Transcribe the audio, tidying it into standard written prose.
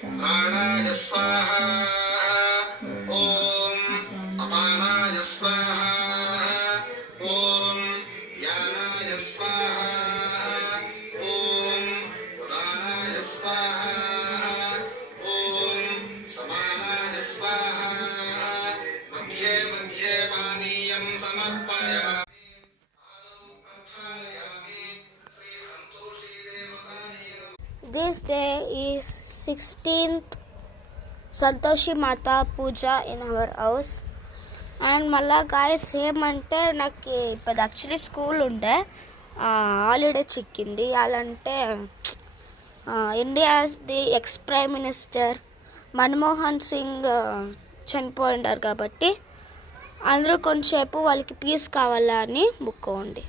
प्राणाय स्वाहा ओम अपानाय स्वाहा ओम ज्ञानाय स्वाहा ओम उदानाय स्वाहा ओम समानाय स्वाहा मध्ये मध्ये पानीयं समर्पयामि। This day is 16th Santoshi Mata Puja in our house. And malla guys ఏమంటే నాకు ఇప్పుడు యాక్చువల్లీ స్కూల్ ఉండే హాలిడే చిక్కింది. అలాంటే India's the ex prime minister Manmohan Singh చనిపోయిండారు కాబట్టి అందరూ కొంచెంసేపు వాళ్ళకి పీస్ కావాలని మొక్కుకోండి.